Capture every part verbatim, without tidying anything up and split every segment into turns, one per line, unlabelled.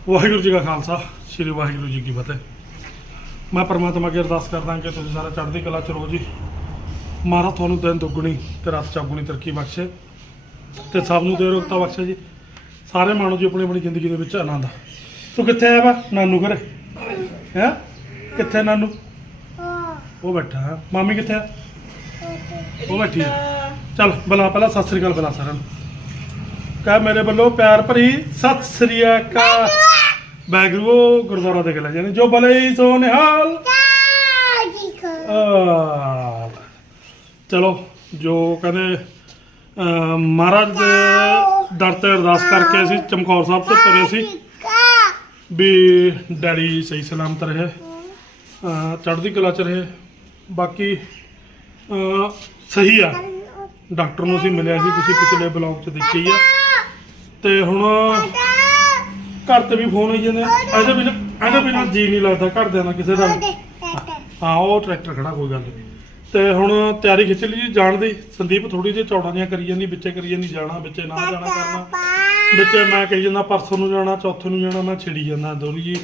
ਵਾਹਿਗੁਰੂ ਜੀ ਕਾ ਖਾਲਸਾ ਸ੍ਰੀ ਵਾਹਿਗੁਰੂ ਜੀ ਕੀ ਫਤਿਹ। ਮੈਂ ਪਰਮਾਤਮਾ ਅੱਗੇ ਅਰਦਾਸ ਕਰਦਾ ਕਿ ਤੁਸੀਂ ਸਾਰਾ ਚੜ੍ਹਦੀ ਕਲਾ ਚ ਰਹੋ ਜੀ। ਮਹਾਰਾਜ ਤੁਹਾਨੂੰ ਦਿਨ ਦੁੱਗਣੀ ਤੇ ਰਾਤ ਚੌਗੁਣੀ ਤਰੱਕੀ ਬਖਸ਼ੇ ਤੇ ਸਭ ਨੂੰ ਦੇ ਰੋਗਤਾ ਬਖਸ਼ੇ ਜੀ। ਸਾਰੇ ਮਾਣੋ ਜੀ ਆਪਣੀ ਆਪਣੀ ਜ਼ਿੰਦਗੀ ਦੇ ਵਿੱਚ ਆਨੰਦ। ਤੂੰ ਕਿੱਥੇ ਆਇਆ ਵਾ? ਨਾਨੂ ਘਰੇ ਹੈ? ਕਿੱਥੇ ਨਾਨੂ? ਉਹ ਬੈਠਾ ਹੈ। ਮਾਮੀ ਕਿੱਥੇ ਆ? ਉਹ ਬੈਠੀ ਹੈ। ਚੱਲ ਬੁਲਾ ਪਹਿਲਾਂ ਸਤਿ ਸ੍ਰੀ ਅਕਾਲ ਬੁਲਾ ਸਾਰਿਆਂ ਨੂੰ। ਕਹਿ ਮੇਰੇ ਵੱਲੋਂ ਪਿਆਰ ਭਰੀ ਸਤਿ ਸ੍ਰੀ ਅਕਾਲ। ਵਾਹਿਗੁਰੂ ਗੁਰਦੁਆਰਾ ਦੇ ਕੇ ਲੈ ਜਾਣੇ ਜੋ ਭਲੇ ਸੋ ਨਿਹਾਲ। ਆ, ਚਲੋ ਜੋ ਕਹਿੰਦੇ ਅਹ, ਮਹਾਰਾਜ ਦੇ ਦਰ ਤੇ ਅਰਦਾਸ ਕਰਕੇ ਅਸੀਂ ਚਮਕੌਰ ਸਾਹਿਬ ਤੋਂ ਤੁਰੇ ਸੀ ਵੀ ਡੈਡੀ ਸਹੀ ਸਲਾਮਤ ਰਹੇ, ਅਹ, ਚੜ੍ਹਦੀ ਕਲਾ ਚ ਰਹੇ। ਬਾਕੀ ਅਹ, ਸਹੀ ਆ। ਡਾਕਟਰ ਨੂੰ ਅਸੀਂ ਮਿਲਿਆ ਸੀ, ਤੁਸੀਂ ਪਿਛਲੇ ਬਲੌਗ 'ਚ ਦੇਖੀ ਆ। ਤੇ ਹੁਣ ਘਰ ਤੇ ਵੀ ਫੋਨ ਹੋਈ ਜਾਂਦੇ ਆ। ਇਹਦੇ ਬਿਨਾਂ ਇਹਦੇ ਬਿਨਾਂ ਜੀ ਨਹੀਂ ਲੱਗਦਾ ਘਰਦਿਆਂ ਦਾ ਕਿਸੇ ਦਾ। ਹਾਂ ਉਹ ਟਰੈਕਟਰ ਖੜਾ, ਕੋਈ ਗੱਲ ਨਹੀਂ। ਤੇ ਹੁਣ ਤਿਆਰੀ ਖਿੱਚ ਲਈ ਜੀ ਜਾਣ ਦੀ। ਸੰਦੀਪ ਥੋੜੀ ਜਿਹੀ ਚੌੜਾਂ ਦੀਆਂ ਕਰੀ ਜਾਂਦੀ, ਵਿੱਚੇ ਕਰੀ ਜਾਂਦੀ ਜਾਣਾ, ਵਿੱਚੇ ਨਾ ਜਾਣਾ ਕਰਨਾ, ਵਿੱਚੇ ਮੈਂ ਕਹੀ ਜਾਂਦਾ ਪਰਸੋਂ ਨੂੰ ਜਾਣਾ, ਚੌਥੇ ਨੂੰ ਜਾਣਾ। ਮੈਂ ਛਿੜੀ ਜਾਂਦਾ ਦੋਨੀ ਜੀ।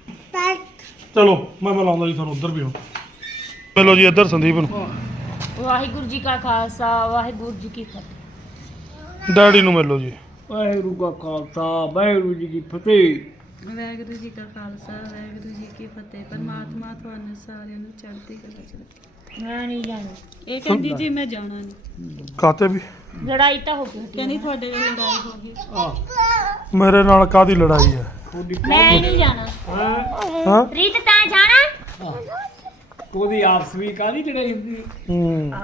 ਚਲੋ ਮੈਂ ਮਿਲਾਉਂਦਾ ਜੀ ਤੁਹਾਨੂੰ ਉੱਧਰ ਵੀ। ਹੁਣ ਮਿਲੋ ਜੀ ਇੱਧਰ ਸੰਦੀਪ ਨੂੰ।
ਵਾਹਿਗੁਰੂ ਜੀ ਕਾ ਖਾਲਸਾ ਵਾਹਿਗੁਰੂ ਜੀ ਕੀ ਫਤਿਹ।
ਡੈਡੀ ਨੂੰ ਮਿਲੋ ਜੀ।
ਵਾਹਿਗੁਰੂ ਕਾ ਖਾਲਸਾ ਵਾਹਿਗੁਰੂ ਜੀ ਕੀ ਫਤਿਹ।
ਵਾਹਿਗੁਰੂ ਜੀ ਕਾ ਖਾਲਸਾ ਵਾਹਿਗੁਰੂ ਜੀ ਕੀ ਫਤਿਹ। ਪਰਮਾਤਮਾ ਤੁਹਾਨੂੰ ਸਾਰਿਆਂ ਨੂੰ ਚੜ੍ਹਦੀ ਕਲਾ ਚ ਰੱਖੇ।
ਮੈਂ ਨਹੀਂ ਜਾਣਾ।
ਇਹ ਕਹਿੰਦੀ ਜੀ ਮੈਂ ਜਾਣਾ ਨਹੀਂ,
ਕਾਤੇ ਵੀ
ਲੜਾਈ ਤਾਂ ਹੋ ਗਈ।
ਕਹਿੰਦੀ ਤੁਹਾਡੇ ਨਾਲ ਲੜਾਈ ਹੋ ਗਈ।
ਆ
ਮੇਰੇ ਨਾਲ ਕਾਹਦੀ ਲੜਾਈ ਹੈ?
ਉਹਦੀ
ਮੈਂ ਨਹੀਂ ਜਾਣਾ।
ਹਾਂ
ਰੀਤ ਤਾਂ ਜਾਣਾ।
ਉਹਦੀ ਆਪਸ ਵੀ ਕਾਹਦੀ ਲੜਾਈ ਹੁੰਦੀ ਹੈ?
ਹੂੰ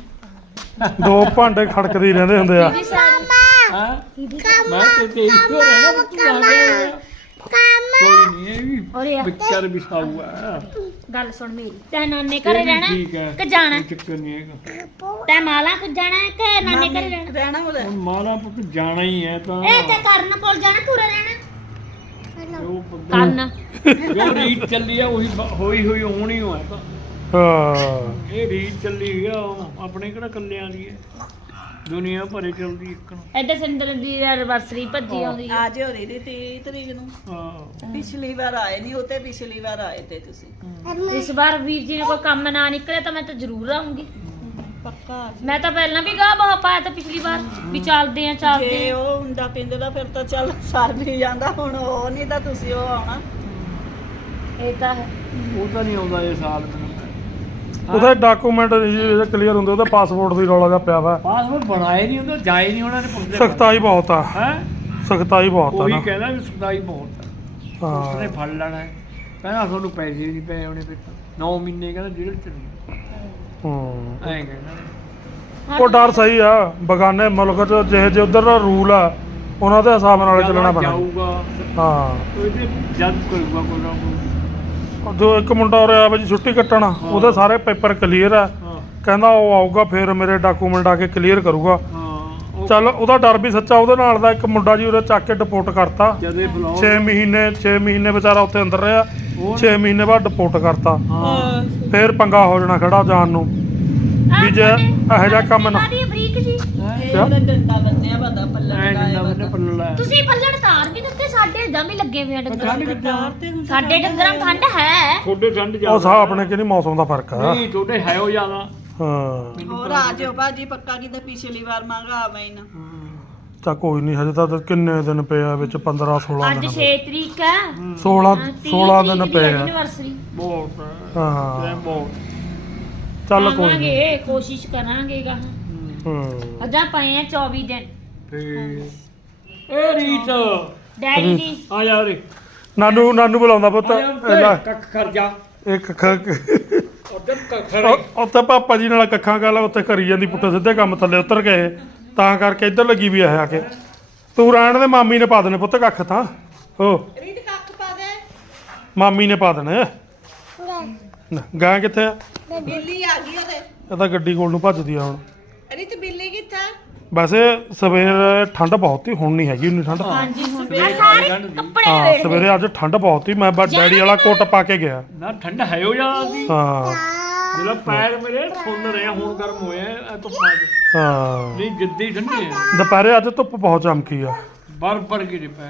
ਦੋ ਭਾਂਡੇ ਖੜਕਦੇ ਹੀ ਰਹਿੰਦੇ ਹੁੰਦੇ ਆ।
ਹਾਂ ਮੈਂ ਤੇ ਤੇਰੀ ਕੋ ਰਹਿਣਾ ਬੱਚੂ ਆ ਗਿਆ। ਕੋਈ ਨਹੀਂ ਇਹ ਵੀ
ਔਰੇ
ਵਿਚਾਰ ਵਿਸਾਊ ਆ।
ਗੱਲ ਸੁਣ ਮੇਰੀ। ਤੈਂ ਨਾਨੇ ਘਰੇ
ਇਹ ਵੀ
ਰਹਿਣਾ
ਠੀਕ ਹੈ,
ਕਿ ਜਾਣਾ?
ਕੋਈ ਚੱਕਰ ਨਹੀਂ ਹੈਗਾ।
ਤੈਂ ਮਾਲਾ ਕੋ ਜਾਣਾ ਕਿ ਨਾਨੇ ਘਰੇ ਰਹਿਣਾ?
ਰਹਿਣਾ ਉਹਦਾ
ਹੁਣ ਮਾਲਾ ਪੁੱਤ ਜਾਣਾ ਹੀ ਹੈ ਤਾਂ
ਇਹ ਤੇ ਕਰਨ ਕੋਲ ਜਾਣਾ, ਪੂਰਾ ਰਹਿਣਾ।
ਉਹ ਬੰਦਾ
ਕਰਨ
ਜੋ ਰੀਤ ਚੱਲੀ ਆ ਉਹੀ ਬ- ਹੋਈ ਹੋਈ ਹੋਣੀ ਹੋਇਆ ਤਾਂ।
ਹਾਂ
ਇਹ ਰੀਤ ਚੱਲੀ ਆ ਆਪਣੇ ਕਿਹੜਾ ਕੱਲਿਆਂ ਦੀ ਹੈ, ਦੁਨੀਆ ਭਰੇ ਚੱਲਦੀ ਇੱਕ ਨੂੰ।
ਇੱਧਰ ਸਿੰਦਰ ਦੀ ਐਨਵਰਸਰੀ ਭੱਜੀ ਆਉਂਦੀ ਹੈ।
ਆ ਜਿਓ ਦੀ ਤੀਹ ਤਰੀਕ ਨੂੰ।
ਹਾਂ
ਪਿਛਲੀ ਵਾਰ ਆਏ ਨਹੀਂ, ਉਹ ਤੇ ਪਿਛਲੀ ਵਾਰ ਆਏ ਤੇ ਤੁਸੀਂ।
ਇਸ ਵਾਰ ਵੀਰ ਜੀ ਨੇ ਕੋਈ ਕੰਮ ਨਾ ਨਿਕਲੇ ਤਾਂ ਮੈਂ ਤਾਂ ਜ਼ਰੂਰ ਆਉਂਗੀ।
ਪੱਕਾ ਆ ਜਿਓ।
ਮੈਂ ਤਾਂ ਪਹਿਲਾਂ ਵੀ ਗਾ ਬਹੁਤ ਪਾਇਆ ਤਾਂ ਪਿਛਲੀ ਵਾਰ ਵੀ ਚੱਲਦੇ ਆ ਚੱਲਦੇ
ਜੇ
ਆ।
ਉਹ ਹੁੰਦਾ ਪਿੰਡ ਦਾ ਫਿਰ ਤਾਂ ਚੱਲ ਸਰ ਵੀ ਜਾਂਦਾ। ਹੁਣ ਉਹ ਨਹੀਂ ਤਾਂ ਤੁਸੀਂ ਉਹ ਆਉਣਾ।
ਇਹ ਤਾਂ ਹੈ।
ਉਹ ਤਾਂ ਨਹੀਂ ਆਉਂਦਾ ਇਹ ਸਾਲ ਮੈਨੂੰ।
ਉਹਦੇ ਡਾਕੂਮੈਂਟ ਜਿਹੜੇ ਕਲੀਅਰ ਹੁੰਦੇ, ਉਹਦੇ ਪਾਸਪੋਰਟ ਦੀ ਰੌਲਾ ਜਿਹਾ ਪਿਆ ਵਾ।
ਪਾਸਪੋਰਟ ਬਣਾਏ ਨਹੀਂ ਹੁੰਦਾ, ਜਾਏ ਨਹੀਂ ਉਹਨਾਂ ਨੇ ਪੁੱਛਦੇ।
ਸਖਤਾਈ ਬਹੁਤ ਆ,
ਹੈ
ਸਖਤਾਈ ਬਹੁਤ ਆ
ਉਹੀ
ਨਾ।
ਕਹਿੰਦਾ ਵੀ ਸਦਾਈ ਬਹੁਤ ਆ। ਉਸਨੇ
ਹਾਂ
ਫੜ ਲੈਣਾ ਹੈ। ਕਹਿੰਦਾ ਤੁਹਾਨੂੰ ਪੈਸੇ ਨਹੀਂ ਪਏ ਉਹਨੇ ਫਿਰ ਨੌ ਮਹੀਨੇ ਕਹਿੰਦਾ ਜੇਲ੍ਹ ਚ ਨਹੀਂ।
ਹੂੰ
ਐਂ ਕਹਿੰਦਾ
ਉਹ ਡਰ ਸਹੀ ਆ। ਬਗਾਨੇ ਮੁਲਕ 'ਚ ਜਿਹੇ ਜਿਹੇ ਉਧਰ ਦਾ ਰੂਲ ਆ ਉਹਨਾਂ ਦੇ ਹਿਸਾਬ ਨਾਲ ਚੱਲਣਾ ਪੈਣਾ।
ਜਾਊਗਾ
ਹਾਂ
ਉਹਦੇ ਜੱਜ ਕਰੂਗਾ ਕੋਈ ਨਾ ਕੋਈ।
ਜੋ ਇੱਕ ਮੁੰਡਾ ਹੋ ਰਿਹਾ ਵਾ ਜੀ ਛੁੱਟੀ ਕੱਟਣ, ਉਹਦੇ ਸਾਰੇ ਪੇਪਰ ਕਲੀਅਰ ਆ।
ਹਾਂ
ਕਹਿੰਦਾ ਉਹ ਆਊਗਾ ਫਿਰ ਮੇਰੇ ਡਾਕੂਮੈਂਟ ਆ ਕੇ ਕਲੀਅਰ ਕਰੂਗਾ।
ਹਾਂ ਉਹ
ਚੱਲ ਉਹਦਾ ਡਰ ਵੀ ਸੱਚਾ। ਉਹਦੇ ਨਾਲ ਦਾ ਇੱਕ ਮੁੰਡਾ ਜੀ ਉਹਦੇ ਚੱਕ ਕੇ ਡਿਪੋਰਟ ਕਰਤਾ।
ਜਦੇ ਬੁਲਾਓ
ਛੇ ਮਹੀਨੇ ਛੇ ਮਹੀਨੇ ਵਿਚਾਰਾ ਉੱਥੇ ਅੰਦਰ ਰਿਹਾ।
ਹੋਰ?
ਛੇ ਮਹੀਨੇ ਬਾਅਦ ਡਿਪੋਰਟ ਕਰਤਾ।
ਹਾਂ
ਫਿਰ ਪੰਗਾ ਹੋ ਜਾਣਾ ਖੜਾ ਜਾਣ ਨੂੰ ਵੀ ਜੇ ਇਹੋ ਜਿਹਾ ਕੰਮ ਨਾ।
ਸਾਡੀ ਅਮਰੀਕ ਜੀ
ਇਹ ਉਹਦਾ ਡੰਡਾ ਬੰਨਿਆ ਬੰਦਾ ਪੱਲਾ
ਐਂ
ਲਗਾਇਆ
ਨਵੇਂ
ਬੰਦਾ।
ਪੱਲਾ
ਤੁਸੀਂ ਪੱਲੜ ਤਾਰ ਵੀ ਦਿੱਤੇ। ਸਾਡੇ ਦਮ ਹੀ ਲੱਗੇ ਹੋਏ ਆ ਡੰਗਰਾਂ ਨੂੰ।
ਡਰ ਤੇ ਹੁੰਦਾ।
ਸਾਡੇ ਡੰਗਰਾਂ ਨੂੰ ਠੰਡ ਹੈ।
ਥੋੜੇ ਠੰਡ ਜ਼ਿਆਦਾ
ਉਹ ਸਾਹ ਆਪਣੇ ਕਿ ਨਹੀਂ ਮੌਸਮ ਦਾ ਫਰਕ ਆ।
ਨਹੀਂ ਥੋੜੇ ਹੈ ਉਹ ਜ਼ਿਆਦਾ।
ਹਾਂ
ਹੋਰ ਆ ਜਿਓ ਭਾਜੀ ਪੱਕਾ ਕਿਤੇ ਪਿਛਲੀ ਵਾਰ ਮੰਗਾ ਆਵੇਂ ਨਾ।
ਤਾਂ ਕੋਈ ਨਹੀਂ ਹਜੇ ਤਾਂ ਕਿੰਨੇ ਦਿਨ ਪਏ ਆ ਵਿੱਚ? ਪੰਦਰਾਂ ਸੋਲਾਂ
ਅੱਜ
ਦਿਨ
ਛੇ ਤਰੀਕ ਆ।
ਸੋਲਾਂ ਸੋਲਾਂ ਦਿਨ ਪਏ ਆ।
ਐਨਵਰਸਰੀ
ਬਹੁਤ ਹੈ
ਹਾਂ
ਟਾਈਮ ਬਹੁਤ।
ਚੱਲ ਕੋਈ ਨਹੀਂ।
ਆਵਾਂਗੇ, ਕੋਸ਼ਿਸ਼ ਕਰਾਂਗੇ ਗਾ।
ਹੂੰ
ਅਜਾਂ ਪਏ ਆ ਚੌਵੀ ਦਿਨ।
ਫੇਰ ਇਹ ਰੀਤ
ਡੈਡੀ ਜੀ
ਆ ਜਾ ਰੇ
ਨਾਨੂ ਨਾਨੂ ਬੁਲਾਉਂਦਾ ਪੁੱਤ।
ਆ ਜਾ
ਇਹਦਾ
ਕੱਖ ਕਰ ਜਾ
ਇੱਕ ਖ
ਉਧਰ ਕੱਖ ਰੇ।
ਉੱਥੇ ਪਾਪਾ ਜੀ ਨਾਲ ਕੱਖਾਂ ਗੱਲ ਉੱਥੇ ਕਰੀ ਜਾਂਦੀ, ਪੁੱਠੇ ਸਿੱਧੇ ਕੰਮ ਥੱਲੇ ਉਤਰ ਗਏ ਤਾਂ ਕਰਕੇ ਇੱਧਰ ਲੱਗੀ ਵੀ ਆ ਕੇ। ਤੂੰ ਰਹਿਣ ਦੇ, ਮਾਮੀ ਨੇ ਪਾ ਦੇਣੇ ਪੁੱਤ ਕੱਖ ਤਾਂ। ਹੋ
ਰੀਤ ਕੱਖ ਪਾ ਦੇ।
ਮਾਮੀ ਨੇ ਪਾ ਦੇਣੇ। ਗਾਂ ਕਿੱਥੇ ਆ?
ਬਿੱਲੀ ਆ ਗਈ ਉਹਦੇ।
ਇਹ ਤਾਂ ਗੱਡੀ ਕੋਲ ਨੂੰ ਭੱਜਦੀ ਆ ਹੁਣ।
ਰੀਤ ਬਿੱਲੀ ਕਿੱਥੇ?
ਵੈਸੇ ਸਵੇਰ ਠੰਡ ਬਹੁਤ ਸੀ, ਹੁਣ ਨਹੀਂ ਹੈਗੀ ਉਨੀ ਠੰਡ।
ਹਾਂਜੀ ਹੁਣ ਆ ਸਾਰੇ ਕੱਪੜੇ
ਹਾਂ
ਵੇੜ
ਸਵੇਰੇ ਅੱਜ ਠੰਡ ਬਹੁਤ ਸੀ। ਮੈਂ ਬਸ ਡੈਡੀ ਵਾਲਾ ਕੋਟ ਪਾ ਕੇ ਗਿਆ।
ਨਾ ਠੰਡ ਹੈ ਉਹ ਜ਼ਿਆਦਾ ਸੀ।
ਹਾਂ
ਜਿਹੜਾ ਪੈਰ ਮੇਰੇ ਸੁੰਨ ਰਿਹਾ ਹੁਣ ਗਰਮ ਹੋਇਆ ਐ ਧੁੱਪਾਂ 'ਚ।
ਹਾਂ
ਨਹੀਂ ਜਿੱਦੀ ਠੰਡੇ ਆ
ਦੁਪਹਿਰੇ ਅੱਜ ਧੁੱਪ ਬਹੁਤ ਚਮਕੀ ਆ।
ਬਰ ਬਰ ਕੇ ਪੈਰ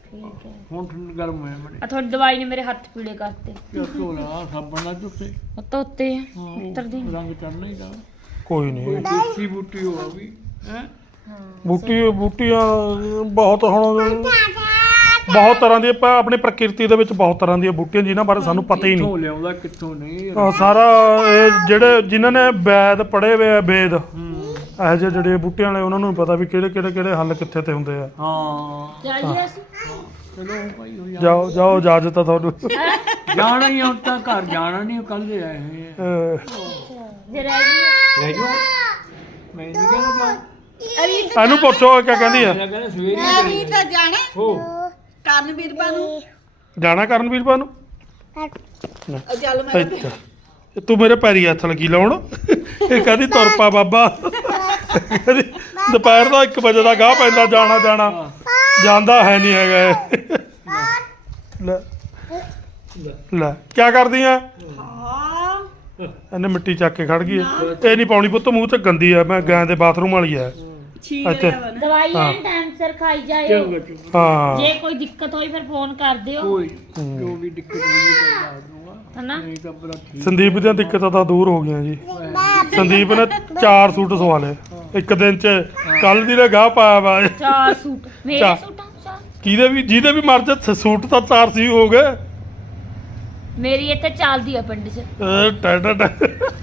ਠੀਕ ਹੈ
ਹੁਣ ਠੰਡ ਗਰਮ ਹੋਇਆ ਮੜੇ
ਆ ਤੁਹਾਡੀ ਦਵਾਈ ਨੇ ਮੇਰੇ ਹੱਥ ਪੀਲੇ ਕਰਤੇ
ਕਿਆ ਧੋਲਾ ਸਾਬਣ ਨਾਲ ਧੁੱਤੇ
ਉਹ ਧੋਤੇ ਆ
ਹਾਂ
ਉਤਰਦੇ ਨੀ।
ਰੰਗ ਚੜਨਾ ਹੀ ਦਾ
ਕੋਈ ਨਹੀਂ
ਦੇਸੀ ਬੂਟੀ ਹੋਆ ਵੀ ਹੈ
ਬੂਟੀ ਬੂਟੀਆਂ ਬਹੁਤ ਹੁਣ ਬਹੁਤ ਤਰ੍ਹਾਂ ਦੀ ਆਪਾਂ ਆਪਣੀ ਪ੍ਰਕਿਰਤੀ ਦੇ ਵਿੱਚ ਬਹੁਤ ਤਰ੍ਹਾਂ ਦੀਆਂ ਬੂਟੀਆਂ ਜਿਨ੍ਹਾਂ ਬਾਰੇ ਸਾਨੂੰ ਪਤਾ ਹੀ ਨਹੀਂ
ਕਿੱਥੋਂ ਲਿਆਉਂਦਾ ਕਿੱਥੋਂ ਨਹੀਂ
ਆਹ ਸਾਰਾ ਇਹ ਜਿਹੜੇ ਜਿਨ੍ਹਾਂ ਨੇ ਵੈਦ ਪੜ੍ਹੇ ਹੋਏ ਆ ਵੇਦ
ਹੂੰ
ਇਹੋ ਜਿਹੇ ਜਿਹੜੇ ਬੂਟਿਆਂ ਵਾਲੇ ਉਹਨਾਂ ਨੂੰ ਪਤਾ ਵੀ ਕਿਹੜੇ ਕਿਹੜੇ ਕਿਹੜੇ ਹੱਲ ਕਿੱਥੇ ਤੇ ਹੁੰਦੇ ਆ
ਹਾਂ
ਜਾਈਏ ਅਸੀਂ
ਚਲੋ ਭਾਈ ਹੋ ਜਾ
ਜਾਓ ਜਾਓ ਇਜਾਜ਼ਤ ਆ ਤੁਹਾਨੂੰ
ਜਾਣਾ ਹੀ ਹੁਣ ਤਾਂ ਘਰ ਜਾਣਾ ਨਹੀਂ ਕੱਲ ਦੇ ਆਏ ਹੋਏ ਆ
ਅਹ
ਜੇ ਰਹਿ ਗਈ
ਰਹਿ ਜਾਓ ਮੈਂ ਨਹੀਂ ਕਹਿੰਦਾ
ਇਹਨੂੰ ਪੁੱਛੋ ਕਿਆ ਕਹਿੰਦੀ ਆ
ਮੈਂ ਕਹਿੰਦਾ ਸਵੇਰੇ
ਮੈਂ
ਹੀ
ਵੀ ਤਾਂ ਜਾਣਾ
ਹੋ
ਕਰਨ ਵੀਰਪਾ ਨੂੰ
ਜਾਣਾ ਕਰਨਵੀਰ ਪਾ ਨੂੰ
ਉਹ ਚੱਲ ਮੈਂ
ਅੱਛਾ ਇਹ ਤੂੰ ਮੇਰੇ ਪੈਰੀ ਹੱਥ ਲੱਗੀ ਲਾਉਣ ਇਹ ਕਹਿੰਦੀ ਤੁਰ ਪਾ ਬਾਬਾ ਕਹਿੰਦੀ ਦੁਪਹਿਰ ਦਾ ਇੱਕ ਵਜੇ ਦਾ ਗਾਹ ਪੈਂਦਾ ਜਾਣਾ ਜਾਣਾ ਜਾਂਦਾ ਹੈ ਨਹੀਂ ਹੈਗਾ ਇਹ। ਲੈ ਲੈ ਕੀ ਕਰਦੀ ਆ
ਹਾਂ
ਇਹਨੇ ਮਿੱਟੀ ਚੱਕ ਕੇ ਖੜ ਗਈ ਹੈ। ਇਹ ਨਹੀਂ ਪਾਉਣੀ ਪੁੱਤ ਮੂੰਹ ਚ ਗੰਦੀ ਆ ਮੈਂ ਗਾਂ ਦੇ ਬਾਥਰੂਮ ਵਾਲੀ ਆ
ਛੀ
ਅੱਛਾ।
ਲਿਆ ਵਾ ਨਾ
ਦਵਾਈ
ਹਾਂ।
ਐਨ ਟਾਈਮ ਸਿਰ ਖਾਈ ਜਾਇਓ
ਚੰਗਾ ਚੰਗਾ
ਹਾਂ
ਜੇ ਕੋਈ ਦਿੱਕਤ ਹੋਈ ਫਿਰ ਫੋਨ ਕਰ ਦਿਓ
ਕੋਈ ਜੋ ਵੀ ਦਿੱਕਤ ਹੋਈ ਤਾਂ ਦੱਸ ਦੂੰਗਾ
ਹਨਾ
ਨਹੀਂ ਤਾਂ ਬੜਾ ਠੀਕ
ਸੰਦੀਪ ਦੀਆਂ ਦਿੱਕਤਾਂ ਤਾਂ ਦੂਰ ਹੋ ਗਈਆਂ ਜੀ ਸੰਦੀਪ ਨੇ ਚਾਰ ਸੂਟ ਸਵਾ ਲਏ ਇੱਕ ਦਿਨ ਚ ਕੱਲ ਦੀ ਨੇ ਗਾਹ ਪਾਇਆ ਵਾ
ਚਾਰ ਸੂਟ ਮੇਰੇ
ਚਾਰ।
ਸੂਟਾਂ ਚਾਰ
ਕਿਹਦੇ ਵੀ ਜਿਹਦੇ ਵੀ ਮਰ ਜਾ ਸੂਟ ਤਾਂ ਚਾਰ ਸੀ ਹੋ ਗਏ
ਮੇਰੀ ਇੱਥੇ ਚੱਲਦੀ ਆ ਪਿੰਡ 'ਚ
ਅਹ ਟੈ ਟੈ ਟੈ।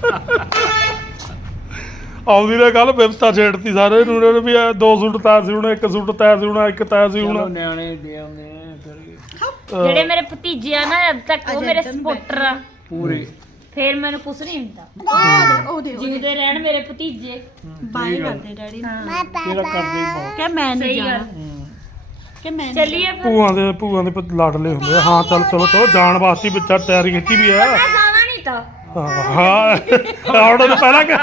ਆਉਂਦੀ ਨੇ ਕੱਲ ਵਿਵਸਥਾ ਛੇੜਤੀ ਸਾਰੇ ਨੂੰ ਉਹਨੇ ਵੀ ਇਹ ਦੋ ਸੂਟ ਤਾਂ ਸੀ ਹੁਣ ਇੱਕ ਸੂਟ ਤੈ ਸੀ ਹੁਣ ਇੱਕ ਤੈ ਸੀ
ਚਲੋ
ਹੁਣ
ਨਿਆਣੇ ਦੇ ਆਉਂਦੇ ਆ ਫਿਰ
ਜਿਹੜੇ ਮੇਰੇ ਭਤੀਜੇ ਆ ਨਾ ਅੱਜ ਤੱਕ ਉਹ ਮੇਰੇ ਸਪੋਰਟਰ ਆ
ਪੂਰੇ
ਫੇਰ ਮੈਨੂੰ ਕੁਛ ਨਹੀਂ ਹੁੰਦਾ
ਉਹਦੇ
ਜਿਉਂਦੇ ਰਹਿਣ ਮੇਰੇ ਭਤੀਜੇ
ਬਾਈ ਕਰਦੇ ਡੈਡੀ ਨੂੰ
ਤੇਰਾ ਕਰਦੇ ਹੀ ਬਹੁਤ
ਕਿ ਮੈਂ ਨਹੀਂ
ਸਹੀ
ਜਾਣਾ
ਗੱਲ
ਹੂੰ।
ਕਿ ਮੈਂ ਨਹੀਂ
ਚੱਲੀਏ ਫਿਰ
ਭੂਆਂ ਦੇ ਭੂਆਂ ਦੇ ਪੁੱਤ ਲਾਡਲੇ ਹੁੰਦੇ ਆ ਹਾਂ ਚੱਲ ਚਲੋ ਚਲੋ ਜਾਣ ਵਾਸਤੇ ਬੱਚਾ ਤਿਆਰੀ ਕੀਤੀ ਵੀ ਆ
ਮੈਂ ਜਾਣਾ ਨਹੀਂ ਤਾਂ
ਹਾਂ ਹਾਂ ਆਉਣ ਤੋਂ ਪਹਿਲਾਂ ਕਿ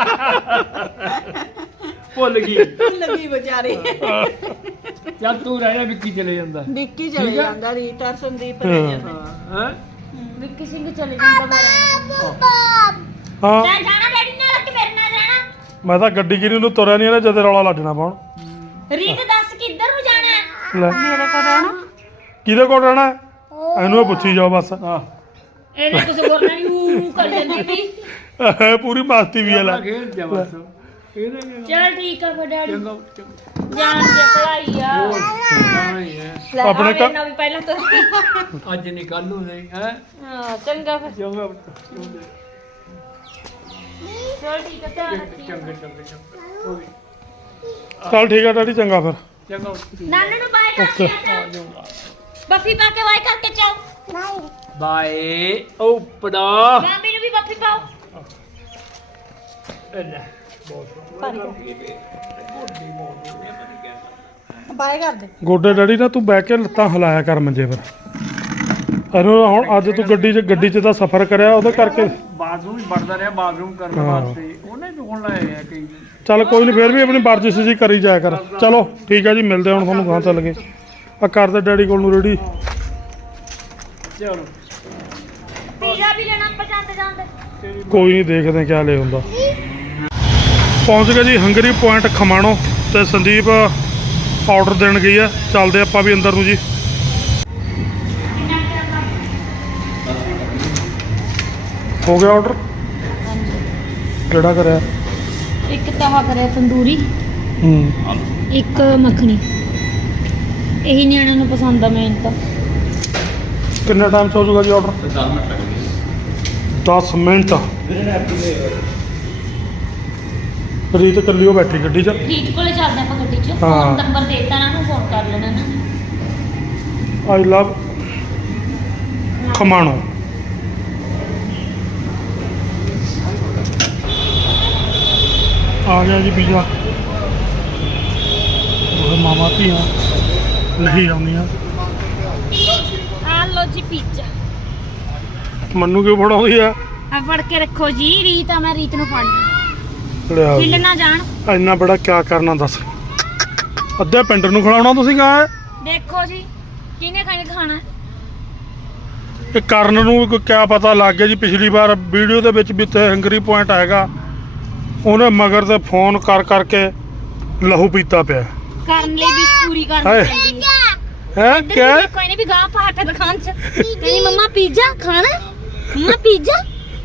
ਭੁੱਲ ਗਈ
ਲੱਗੀ ਵਿਚਾਰੀ
ਚੱਲ ਤੂੰ ਰਹਿ ਜਾ ਵਿੱਕੀ ਚਲੇ ਜਾਂਦਾ
ਵਿੱਕੀ ਚਲੇ
ਠੀਕ ਆ।
ਜਾਂਦਾ ਰੀਤਾ ਸੰਦੀਪ ਰਹਿ
ਹਾਂ।
ਜਾਂਦੇ
ਹਾਂ
ਵਿੱਕੀ ਸਿੰਘ ਚਲੇ ਜਾਂਦਾ ਮੈਂ ਰਹਿਣਾ
ਹਾਂ
ਮੈਂ ਜਾਣਾ ਡੈਡੀ ਨਾਲ ਕਿ ਮੇਰੇ ਨਾਲ ਜਾਣਾ
ਮੈਂ ਤਾਂ ਗੱਡੀ ਕਿਰੀ ਨੂੰ ਤੁਰਿਆ ਨਹੀਂ ਇਹਨੇ ਜਦੇ ਰੌਲਾ ਲੱਜਣਾ ਪਾਉਣ
ਰੀਤ ਦੱਸ ਕਿੱਧਰ ਨੂੰ ਜਾਣਾ ਹੈ?
ਲੈ
ਮੇਰੇ ਕੋਲ ਰਹਿਣਾ
ਕਿਹਦੇ ਕੋਲ ਰਹਿਣਾ ਹੈ? ਇਹਨੂੰ ਇਹ ਪੁੱਛੀ ਜਾਓ ਬਸ
ਹਾਂ
ਇਹਨੇ ਕੁਝ ਬੋਲਣਾ ਨਹੀਂ ਊ ਕਰ ਜਾਂਦੀ ਵੀ
ਇਹ ਪੂਰੀ ਮਸਤੀ ਵੀ ਹੈ ਲੈ
ਖੇਡ ਜਾ ਬਸ ਇਹਨੇ
ਚਲ ਠੀਕ ਆ ਫਿਰ ਡੈਡੀ
ਚੰਗਾ ਚੰਗਾ
ਜਾਣ ਦੀ ਭਲਾਈ ਆ
ਹੋਰ ਜਾਣਾ ਹੀ ਹੈ
ਲੈ
ਆਪਣੇ
ਆਪਣੇ
ਘਰ-
ਨਾਲ ਵੀ ਪਹਿਲਾਂ ਤੋਂ
ਅੱਜ ਨਹੀਂ ਕੱਲ ਨੂੰ ਨਹੀਂ ਹੈ
ਹਾਂ ਚੰਗਾ ਫਿਰ
ਚੰਗਾ
ਚਲ ਠੀਕ ਆ ਧਿਆਨ ਰੱਖੀ
ਚੰਗਾ ਚੰਗਾ ਚੰਗਾ ਹੋ ਗਈ
ਚੱਲ ਠੀਕ ਆ ਡੈਡੀ ਚੰਗਾ ਫਿਰ
ਚੰਗਾ
ਨਾਨੂ ਨੂੰ ਬਾਏ ਕਰਕੇ ਆ ਜਾ ਬੱਫੀ ਪਾ ਕੇ ਬਾਏ ਕਰਕੇ ਚਾਓ
ਬਾਏ ਓਪੜਾ
ਮਾਮੀ ਨੂੰ ਵੀ ਬੱਫੀ ਪਾਓ
ਬਾਏ ਕਰ ਦੇ
ਗੋਡੇ ਡੈਡੀ ਨਾ ਤੂੰ ਬਹਿ ਕੇ ਲੱਤਾਂ ਹਿਲਾਇਆ ਕਰ ਮੰਜੇ ਪਰ ਇਹਨੂੰ ਹੁਣ ਅੱਜ ਤੂੰ ਗੱਡੀ 'ਚ ਗੱਡੀ 'ਚ ਦਾ ਸਫ਼ਰ ਕਰਿਆ ਉਹਦੇ ਕਰਕੇ
ਬਾਥਰੂਮ ਹੀ ਵੜਦਾ ਰਿਹਾ ਬਾਥਰੂਮ ਕਰਨ
ਹਾਂ।
ਵਾਸਤੇ ਉਹਨੇ ਢੂੰਡ ਲਾਏ ਆ ਕਈ
ਚੱਲ ਕੋਈ ਨਹੀਂ ਫੇਰ ਵੀ ਆਪਣੀ ਵਰਜਿਸ਼ ਜੀ ਕਰੀ ਜਾਇਆ ਕਰ ਚਲੋ ਠੀਕ ਆ ਜੀ ਮਿਲਦੇ ਹੁਣ ਤੁਹਾਨੂੰ ਗਾਂ ਚੱਲ ਗਏ ਆ ਕਰਦੇ ਡੈਡੀ ਕੋਲ ਨੂੰ ਰੈਡੀ
ਚਲੋ
ਪੀਜ਼ਾ ਵੀ ਲੈਣਾ ਆਪਾਂ ਜਾਂਦੇ ਜਾਂਦੇ
ਕੋਈ ਨਹੀਂ ਦੇਖਦੇ ਹਾਂ ਕਿਆ ਲੈ ਹੁੰਦਾ ਪਹੁੰਚ ਗਏ ਜੀ ਹੰਗਰੀ ਪੁਆਇੰਟ ਖਮਾਣੋ ਤੇ ਸੰਦੀਪ ਆਰਡਰ ਦੇਣ ਗਈ ਆ ਚੱਲਦੇ ਆਪਾਂ ਵੀ ਅੰਦਰ ਨੂੰ ਜੀ ਹੋ ਗਿਆ ਆਰਡਰ ਕਿਹੜਾ ਕਰਿਆ
ਇੱਕ ਤਵਾ ਕਰਿਆ ਤੰਦੂਰੀ
ਹੂੰ
ਇੱਕ ਮੱਖਣੀ ਇਹੀ ਨਿਆਣਿਆਂ ਨੂੰ ਪਸੰਦ ਆ ਮੈਨੂੰ ਤਾਂ
ਕਿੰਨੇ ਟਾਈਮ ਚ ਹੋ ਜਾਊਗਾ ਜੀ ਆਰਡਰ ਦਸ ਮਿੰਟ ਰੀਤ ਕੱਲੀ ਉਹ ਬੈਠੀ ਗੱਡੀ 'ਚ
ਰੀਤ ਕੋਲੇ ਚੱਲਦੇ ਆਪਾਂ ਗੱਡੀ 'ਚ
ਹਾਂ।
ਫੋਨ ਨੰਬਰ ਦੇ ਦਿੱਤਾ ਨਾ ਨੂੰ ਫੋਨ ਕਰ ਲੈਣਾ ਨਾ
ਆਈ ਲਵ ਖਮਾਣੋ ਆ ਗਿਆ ਜੀ ਪੀਜ਼ਾ ਉਹ ਮਾਮਾ ਧੀਆਂ ਨਹੀਂ ਆਉਂਦੀਆਂ
ਆ ਲੋ ਜੀ ਪੀਜ਼ਾ
ਮੰਨੂ ਕਿਉਂ ਫੜਾਉਂਦੀ ਆ
ਆ ਫੜ ਕੇ ਰੱਖੋ ਜੀ ਰੀਤ ਆ ਮੈਂ ਰੀਤ ਨੂੰ ਫੜਨਾ
ਲਿਆ
ਹਿੱਲ ਨਾ ਜਾਣ
ਇੰਨਾ ਬੜਾ ਕਿਆ ਕਰਨਾ ਦੱਸ ਅੱਧੇ ਪਿੰਡ ਨੂੰ ਖਿਲਾਉਣਾ ਤੁਸੀਂ ਕਹਾਂ
ਦੇਖੋ ਜੀ ਕਿਹਨੇ ਖਾਣੇ ਖਾਣਾ
ਇਹ ਕਰਨ ਨੂੰ ਕੋਈ ਕਿਆ ਪਤਾ ਲੱਗ ਗਿਆ ਜੀ ਪਿਛਲੀ ਵਾਰ ਵੀਡੀਓ ਦੇ ਵਿੱਚ ਵੀ ਤੇ ਹੰਗਰੀ ਪੁਆਇੰਟ ਹੈਗਾ ਉਹਨੇ ਮਗਰ ਤੇ ਫੋਨ ਕਰ ਕਰਕੇ ਲਹੂ ਪੀਤਾ ਪਿਆ
ਕਰਨ ਲਈ ਵੀ ਪੂਰੀ ਕਰਨੀ
ਹਾਏ।
ਪੈਂਦੀ ਹੈ
ਹੈ ਕਿਆ
ਕੋਈ ਨਹੀਂ ਵੀ ਗਾਂ ਪਾਟ ਦੁਕਾਨ ਚ ਕਹਿੰਦੀ ਮੰਮਾ ਪੀਜ਼ਾ ਖਾਣਾ ਮੰਮਾ ਪੀਜ਼ਾ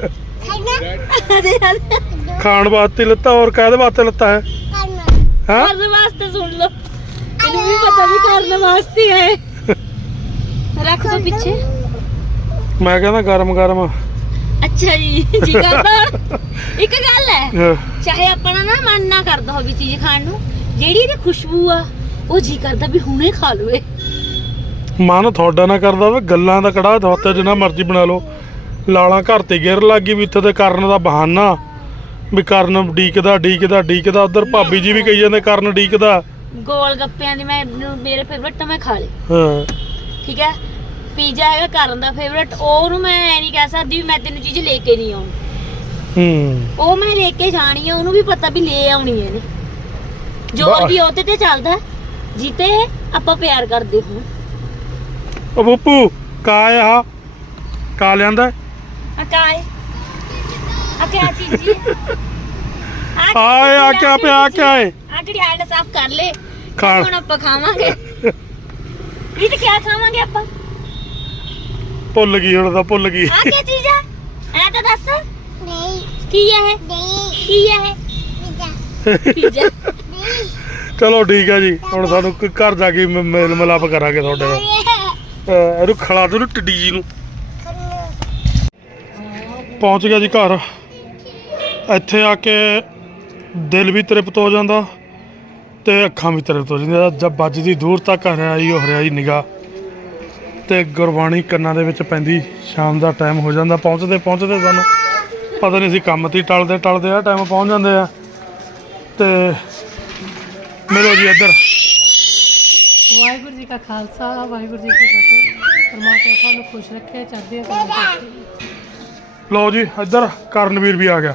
ਖਾਣ ਵਾਸਤੇ ਲੱਤਾ ਹੋਰ ਕਾਹਦੇ ਵਾਸਤੇ ਲੱਤਾ ਹੈ ਹਾਂ
ਕਰਨ ਵਾਸਤੇ ਸੁਣ ਲਓ ਇਹਨੂੰ ਵੀ ਪਤਾ ਵੀ ਕਰਨ ਵਾਸਤੇ ਹੈ ਰੱਖ ਦੋ ਪਿੱਛੇ
ਮੈਂ ਕਹਿੰਦਾ ਗਰਮ ਗਰਮ
ਅੱਛਾ ਜੀ ਜੀ ਕਰਦਾ ਇੱਕ ਗੱਲ ਹੈ
ਹਾਂ।
ਚਾਹੇ ਆਪਣਾ ਨਾ ਮਨ ਨਾ ਕਰਦਾ ਹੋਵੇ ਚੀਜ਼ ਖਾਣ ਨੂੰ ਜਿਹੜੀ ਇਹਦੀ ਖੁਸ਼ਬੂ ਆ ਉਹ ਜੀ ਕਰਦਾ ਵੀ ਹੁਣੇ ਖਾ ਲਵੇ
ਮਨ ਤੁਹਾਡਾ ਨਾ ਕਰਦਾ ਵਾ ਗੱਲਾਂ ਦਾ ਕੜਾ ਤੁਹਾਤੇ ਜਿੰਨਾ ਮਰਜ਼ੀ ਬਣਾ ਲਓ ਲਾਲਾਂ ਘਰ ਤੇ ਗਿਰ ਲੱਗ ਗਈ ਵੀ ਇੱਥੇ ਤੇ ਕਰਨ ਦਾ ਬਹਾਨਾ ਵੀ ਕਰਨ ਡੀਕਦਾ ਡੀਕਦਾ ਡੀਕਦਾ ਉਧਰ ਭਾਬੀ ਜੀ ਵੀ ਕਹੀ ਜਾਂਦੇ ਕਰਨ ਡੀਕਦਾ
ਗੋਲ ਗੱਪਿਆਂ ਦੀ ਮੈਂ ਮੇਰੇ ਫੇਵਰਟ ਤਾਂ ਮੈਂ ਖਾ ਲੇ
ਹਾਂ
ਠੀਕ ਹੈ ਪੀਜ਼ਾ ਹੈਗਾ ਕਰਨ ਦਾ ਫੇਵਰਟ ਉਹਨੂੰ ਮੈਂ ਐ ਨਹੀਂ ਕਹਿ ਸਕਦੀ ਵੀ ਮੈਂ ਤੈਨੂੰ ਚੀਜ਼ ਲੈ ਕੇ ਨਹੀਂ ਆਉਣੀ
ਹੂੰ
ਉਹ ਮੈਂ ਲੈ ਕੇ ਜਾਣੀ ਆ ਉਹਨੂੰ ਵੀ ਪਤਾ ਵੀ ਲੈ ਆਉਣੀ ਹੈ ਇਹਨੇ ਜੋਰ ਵੀ ਉਹਦੇ ਤੇ ਚੱਲਦਾ ਜਿੱਤੇ ਆਪਾਂ ਪਿਆਰ ਕਰਦੇ ਹਾਂ
ਉਹ ਬੱਪੂ ਕਾ ਆ ਕਾ ਲਿਆਂਦਾ
ਆ ਕਾਏ ਆ ਕਿਆ ਚੀਜ਼ ਜੀ
ਆਏ ਆ ਕਿਆ ਪਿਆ ਕਿਆ ਏ
ਆ ਕਿਹੜੀ ਹੈਂਡ ਸਾਫ ਕਰ ਲੈ
ਖਾ
ਹੁਣ ਆਪਾਂ ਖਾਵਾਂਗੇ ਇਹ ਤੇ ਕਿਆ ਖਾਵਾਂਗੇ ਆਪਾਂ
ਭੁੱਲ ਗਈ ਹੁਣ ਤਾਂ ਭੁੱਲ ਗਈ
ਆ ਕੀ ਚੀਜ਼ ਹੈ ਐ ਤਾਂ ਦੱਸ ਨਹੀਂ ਕੀ ਹੈ ਨਹੀਂ ਕੀ ਹੈ ਪੀਜ਼ਾ
ਚਲੋ ਠੀਕ ਹੈ ਜੀ ਹੁਣ ਸਾਨੂੰ ਕ- ਘਰ ਜਾ ਕੇ ਮ- ਮੇਲ ਮਿਲਾਪ ਕਰਾਂਗੇ ਤੁਹਾਡੇ ਨਾਲ ਅਹ ਇਹਨੂੰ ਖਿਲਾ ਦੋ ਟਿੱਡੀ ਜੀ ਨੂੰ ਪਹੁੰਚ ਗਿਆ ਜੀ ਘਰ ਇੱਥੇ ਆ ਕੇ ਦਿਲ ਵੀ ਤ੍ਰਿਪਤ ਹੋ ਜਾਂਦਾ ਤੇ ਅੱਖਾਂ ਵੀ ਤ੍ਰਿਪਤ ਹੋ ਜਾਂਦੀਆਂ ਜਦ ਵੱਜਦੀ ਦੂਰ ਤੱਕ ਹਰਿਆਈ ਉਹ ਹਰਿਆਈ ਨਿਗਾਹ ਤੇ ਗੁਰਬਾਣੀ ਕੰਨਾਂ ਦੇ ਵਿੱਚ ਪੈਂਦੀ ਸ਼ਾਮ ਦਾ ਟਾਈਮ ਹੋ ਜਾਂਦਾ ਪਹੁੰਚਦੇ ਪਹੁੰਚਦੇ ਸਾਨੂੰ ਪਤਾ ਨਹੀਂ ਸੀ ਕੰਮ ਤੇ ਟਲਦੇ ਟਲਦੇ ਆ ਟਾਈਮ ਪਹੁੰਚ ਜਾਂਦੇ ਆ ਤੇ ਮਿਲੋ ਜੀ ਇੱਧਰ
ਵਾਹਿਗੁਰੂ ਜੀ ਕਾ ਖਾਲਸਾ ਵਾਹਿਗੁਰੂ ਜੀ ਕੀ ਫਤਿਹ ਪਰਮਾਤਮਾ ਤੁਹਾਨੂੰ ਖੁਸ਼ ਰੱਖੇ ਚੜ੍ਹਦੀ ਕਲਾ ਵਿੱਚ
ਲਓ ਜੀ ਇੱਧਰ ਕਰਨਵੀਰ ਵੀ ਆ ਗਿਆ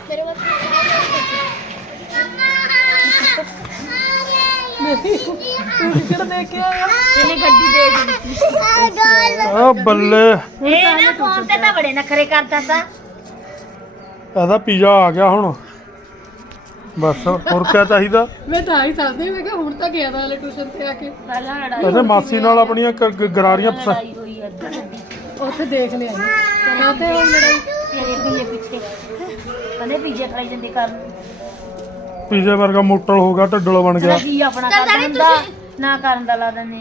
ਕਿਹੜਾ ਦੇਖ ਕੇ ਆਇਆ
ਇਹਨੇ ਗੱਡੀ ਦੇ ਦਿੱਤੀ
ਆ ਬੱਲੇ
ਇਹ ਨਾ ਫੋਨ ਤੇ ਤਾਂ ਬੜੇ ਨਖਰੇ ਕਰਦਾ ਤਾ
ਇਹਦਾ ਪੀਜ਼ਾ ਆ ਗਿਆ ਹੁਣ ਬਸ ਹੋਰ ਕਿਆ ਚਾਹੀਦਾ
ਮੈਂ ਤਾਂ ਆਈ ਸਾਥੀ ਮੈਂ ਕਿਹਾ ਹੁਣ ਤਾਂ ਗਿਆ ਤਾਂ ਹਲੇ ਟਿਊਸ਼ਨ ਤੇ ਆ ਕੇ
ਪਹਿਲਾਂ ਲੜਾਈ
ਇਹਨੇ ਮਾਸੀ ਨਾਲ ਆਪਣੀਆਂ ਕ- ਗ- ਗਰਾਰੀਆਂ ਪਸ-
ਲੜਾਈ ਹੋਈ ਅੱਧੀ
ਉੱਥੇ ਦੇਖ ਲਿਆ ਮੈਂ ਉੱਥੇ ਹੁਣ ਲੜਾਈ
ਤੇਰੇ ਗੁੱਲੇ ਪਿੱਛੇ ਕਹਿੰਦੇ ਪੀਜ਼ਾ ਖਾਈ ਜਾਂਦੇ ਕਰਨ
ਪੀਜ਼ੇ ਵਰਗਾ ਮੋਟਰ ਹੋ ਗਿਆ ਢੱਡਲ ਬਣ ਗਿਆ
ਜੀ ਆਪਣਾ ਕਰ ਦਿੰਦਾ ਨਾ ਕਰਨ ਦਾ ਲਾ ਦਿੰਦੇ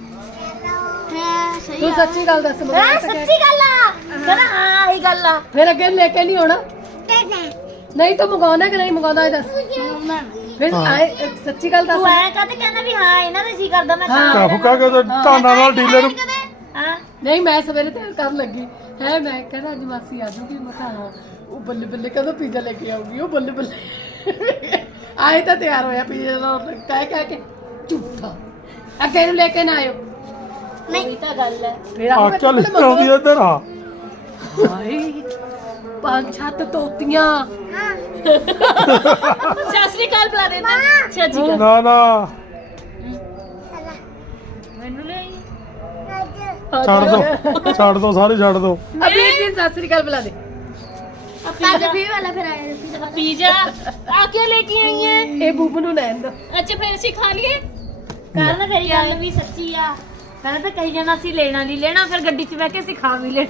ਤੂੰ ਸੱਚੀ ਗੱਲ ਦੱਸ ਮੈਨੂੰ
ਆ ਸੱਚੀ ਗੱਲ ਆ ਕਹਿੰਦਾ ਹਾਂ ਇਹ ਗੱਲ ਆ
ਫਿਰ ਅੱਗੇ ਲੈ ਕੇ ਨਹੀਂ ਆਉਣਾ ਨਹੀਂ ਤਾਂ ਮੰਗਾਉਣਾ ਕਿ ਨਹੀਂ ਮੰਗਾਉਂਦਾ ਇਹ ਦੱਸ ਫਿਰ
ਹਾਂ।
ਆਏ ਸੱਚੀ ਗੱਲ ਦੱਸ
ਤੂੰ ਐ ਕਹਤੇ ਕਹਿੰਦਾ ਵੀ ਹਾਂ ਇਹਨਾਂ ਦਾ ਜੀ ਕਰਦਾ ਮੈਂ
ਹਾਂ।
ਤਾਂ
ਕਾਫੂ ਕਾ ਕੇ ਧਾਨਾ ਨਾਲ ਡੀਲਰ ਨੂੰ
ਹਾਂ
ਨਹੀਂ ਮੈਂ ਸਵੇਰੇ ਤਿਆਰ ਕਰਨ ਲੱਗੀ ਹੈ ਮੈਂ ਕਹਿੰਦਾ ਅੱਜ ਮਾਸੀ ਆ ਜੂਗੀ ਮੈਂ ਕਿਹਾ ਹਾਂ ਉਹ ਬੱਲੇ ਬੱਲੇ ਕਦੋਂ ਪੀਜ਼ਾ ਲੈ ਕੇ ਆਊਗੀ ਉਹ ਬੱਲੇ ਬੱਲੇ ਆਏ ਤਾਂ ਤਿਆਰ ਹੋਇਆ ਪੀਜ਼ਾ ਨਾਲ ਕਹਿ ਕਹਿ ਕੇ ਝੂਠਾ ਅੱਗੇ ਨੂੰ ਲੈ ਕੇ ਨਾ ਆਇਓ
ਨਹੀਂ ਤਾਂ ਗੱਲ ਹੈ
ਫਿਰ
ਆ ਚੱਲ ਆਉਂਦੀ ਆ ਇੱਧਰ ਆ
ਹਾਏ ਪੰਜ ਛੱਤ ਤੋਤੀਆਂ
ਸਤਿ ਸ੍ਰੀ ਅਕਾਲ ਬੁਲਾ ਦੇਣਾ ਸਤਿ ਸ੍ਰੀ ਅਕਾਲ
ਨਾ ਨਾ
ਮੈਨੂੰ ਲੈ ਆਈ
ਛੱਡ ਦੋ ਛੱਡ ਦੋ ਸਾਰੇ ਛੱਡ ਦੋ
ਅਬੀ ਇੱਕ ਦਿਨ ਸਤਿ ਸ੍ਰੀ ਅਕਾਲ ਬੁਲਾ ਦੇ
ਅੱਜ ਵੀ ਵਾਲਾ ਫਿਰ ਆਇਆ ਪੀਜ਼ਾ ਆ ਕੇ ਲੈ ਕੇ ਆਈ ਹੈ
ਇਹ ਬੂਬ ਨੂੰ ਲੈਣ ਦੋ
ਅੱਛਾ ਫਿਰ ਅਸੀਂ ਖਾ ਲਈਏ ਕਰਨ ਤੇਰੀ ਗੱਲ ਵੀ ਸੱਚੀ ਆ ਪਹਿਲਾਂ ਤਾਂ ਕਹੀ ਜਾਣਾ ਅਸੀਂ ਲੈਣਾ ਨਹੀਂ ਲੈਣਾ ਫਿਰ ਗੱਡੀ 'ਚ ਬਹਿ ਕੇ ਅਸੀਂ ਖਾ ਵੀ ਲੈ